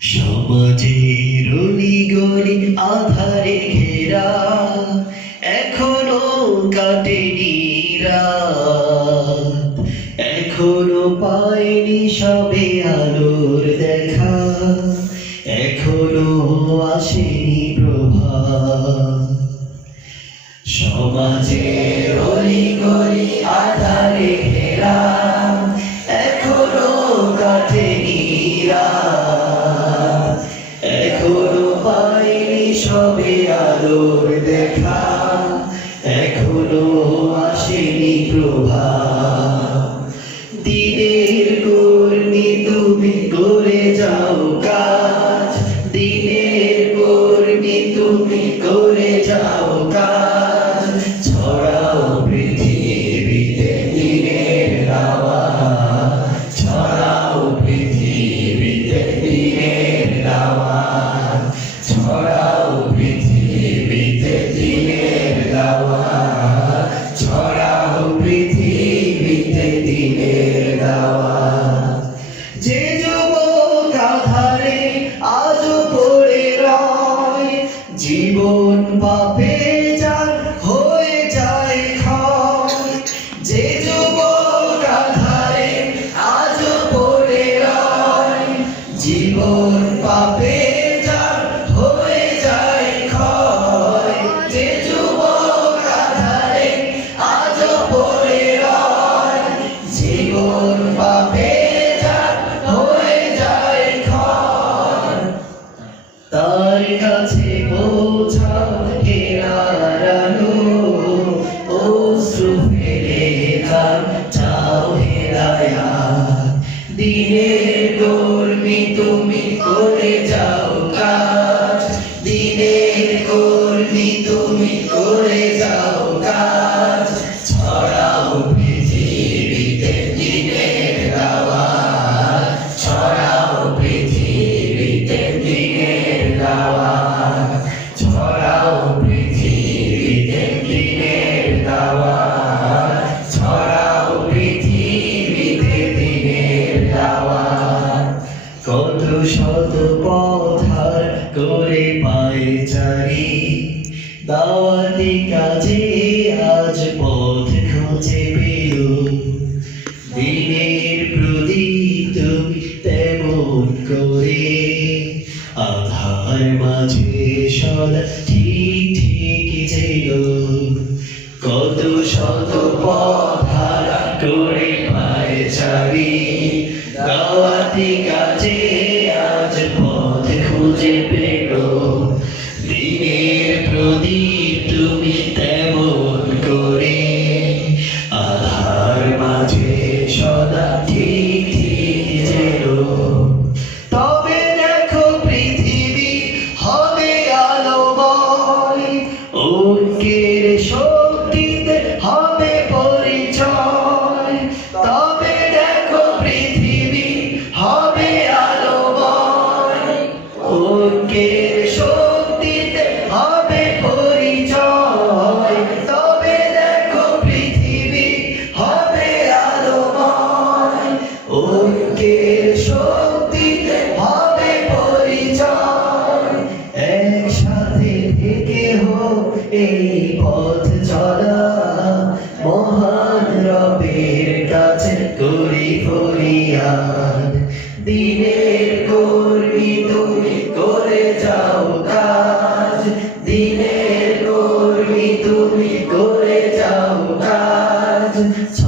সমাজের অলিগলি আধারে ঘেরা, এখনও কাটেনি রাত এখনও পায়নি সবে আলোর দেখা, এখনও আসেনি প্রভাত। সমাজের অলিগলি আধারে আলোর দেখা এখনও আসেনি প্রভা। দিনের কর্মী তুমি করে যাও জীবন পাপে পায়ে দাওয়াতি কাজে আজ পথ খুঁজে পেও দিনের প্রদীপ তুমি তেমন করে। আধার মাঝে সদা ঠিক ঠিক যেন কত শত পথারা করে পায়ে চারি দাওয়াতি কাজে আজ পথ খুঁজে পেল। এই পথ চলা মহান রবের কাছে করি ফরিয়াদ। দিনের কর্মী তুমি করে যাও কাজ। দিনের কর্মী তুমি করে যাও কাজ।